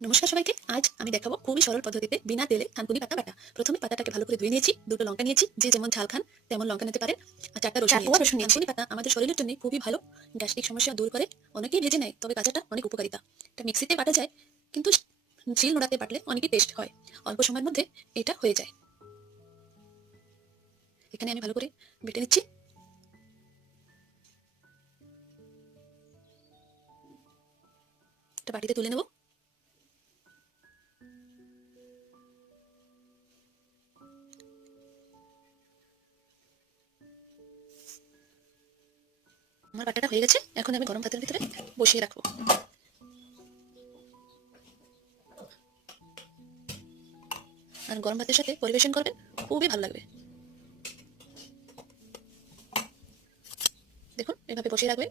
নমস্কার সবাইকে। আজ আমি দেখাবো খুবই সরল পদ্ধতিতে বিনা তেলে থানকুনি পাতা বাটা। প্রথমে পাতাটাকে ভালো করে ধুয়ে নিয়েছি, দুটো লঙ্কা নিয়েছি, যে যেমন ঝাল খান তেমন লঙ্কা নিতে পারেন, আর চারটা রসুন নিয়েছি। থানকুনি পাতা আমাদের শরীরের জন্য খুবই ভালো, গ্যাস্ট্রিক সমস্যা দূর করে। অনেকেই ভেজে নেয়, তবে কাঁচাটা অনেক উপকারিতা। এটা মিক্সিতে বাটা যায়, কিন্তু শিল নোড়াতে বাটলে অনেকই টেস্ট হয়। অল্প সময়ের মধ্যে এটা হয়ে যায়। এখানে আমি ভালো করে বেটে নিচ্ছি। এটা বাটিতে তুলে নেব। আমার বাটাটা হয়ে গেছে, এখন আমি গরম ভাতের ভিতরে বসিয়ে রাখবো। আর গরম ভাতের সাথে পরিবেশন করবেন, খুবই ভালো লাগবে। দেখুন, এভাবে বসিয়ে রাখবেন।